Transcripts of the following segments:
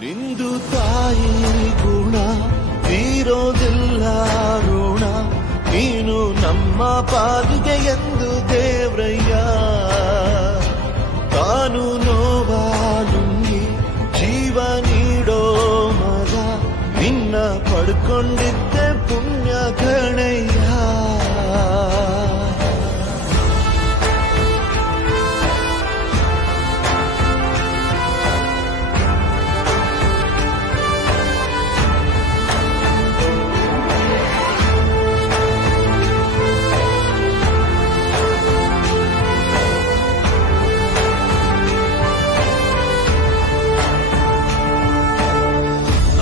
ನಿಂದು ತಾಯಿ ಗುಣ ತೀರೋದಿಲ್ಲ ಋಣ, ನೀನು ನಮ್ಮ ಪಾಲಿಗೆ ಎಂದು ದೇವ್ರಯ್ಯ. ತಾನು ನೋವ ನುಂಗಿ ಜೀವ ನೀಡೋ ಮಗ, ನಿನ್ನ ಪಡ್ಕೊಂಡಿದ್ದೆ ಪುಣ್ಯ ಗಣಯ್ಯ.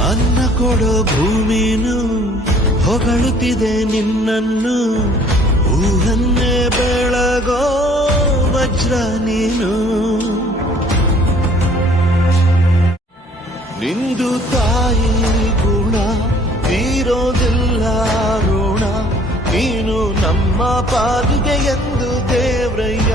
ಅನ್ನ ಕೊಡೋ ಭೂಮಿನು ಹೊಗಳುತ್ತಿದೆ ನಿನ್ನನ್ನು, ಊರನ್ನೇ ಬೆಳಗೋ ವಜ್ರ ನೀನು. ನಿಂದು ತಾಯಿ ಗುಣ ತೀರೋದಿಲ್ಲ ಋಣ, ನೀನು ನಮ್ಮ ಪಾಲಿಗೆ ಎಂದು ದೇವ್ರಯ್ಯ.